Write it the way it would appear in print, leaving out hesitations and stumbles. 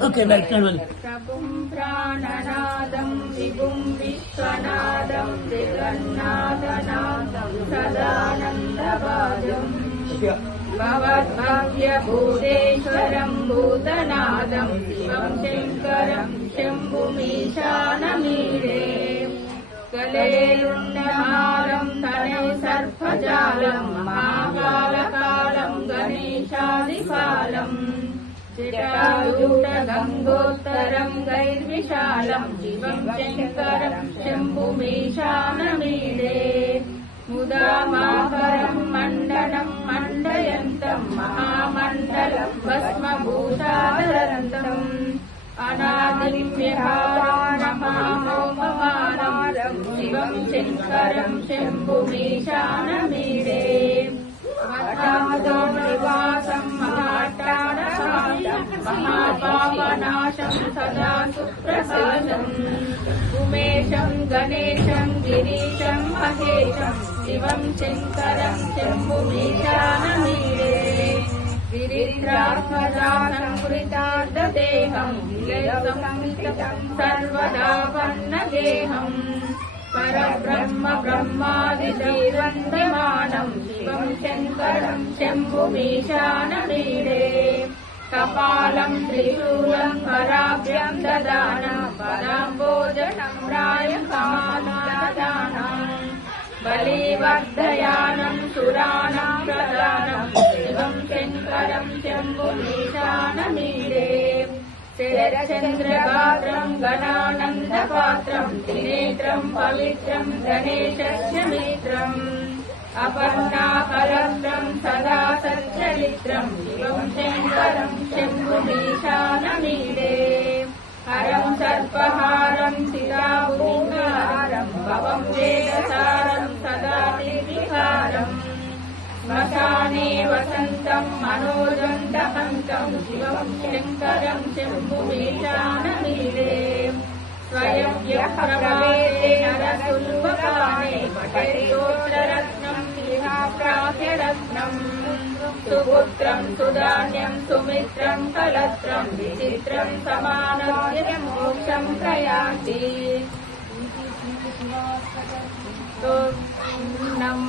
okay ప్రభుం ప్రాణనాదం విభుం విశ్వనాదం జగన్నాథనాదం సదానందవాదం భవద్భవ్యభూతేశ్వరం భూతనాదం శివం శంకరం శంభుమీశానమీడే కలేరుండహారం తనయ సర్పజాలం మహాకాలకాలం గణేశాదిపాలం జటాజూట గంగోత్తరం గైర్విశాలం శివం శంకరం శంభుమీశానమీడే ముదామాకరం మండనం మండయంతం మహామండలం భస్మభూషాధరంతం అనాదిం విహారమహామోమమానం శివం శంకరం శంభుమీశానమీడే మహాదో నివాసం మహాటానశాంతం మహాపాపనాశం సదా సుప్రసాదం ఉమేశం గణేశం గిరీశం మహేశం శివం శంకరం శంభుమీశానమీడే గిరీంద్రాత్మజాసంకృతార్థదేహం విలయసంహితం సర్వదా పన్నగేహం పరబ్రహ్మ బ్రహ్మాదిదైర్వందమానం శివం శంకరం శంభుమీశానమీడే కపాలం త్రిశూలం పరాభ్యం దదానం పదాంబోజనం రాయకామాదానం బలివర్ధయానం సురాణం ప్రదానం శివం శంకరం శంభుమీశానమీడే శరచంద్రగాత్రం గణానందపాత్రం త్రినేత్రం పవిత్రం గణేశస్య మిత్రం అపర్ణాకలత్రం సదా సచ్చరిత్రం శివం శంకరం శంభుమీశానమీడే హరం సర్పహారం శిరాభూమిహారం భవం వేదసారం సదా నిర్విహారం శ్మశానే వసంతం మనోజం దహంతం శివం శంకరం శంభుమీశానమీడే స్వయం యఃప్రవేదే నరసుల్భకానే పఠేయోత్తరత్నం ప్రాహ్యరత్నం సుపుత్రం సుధాన్యం సుమిత్రం కలత్రం విచిత్రం సమానవ్య మోక్షం ప్రయాతి నం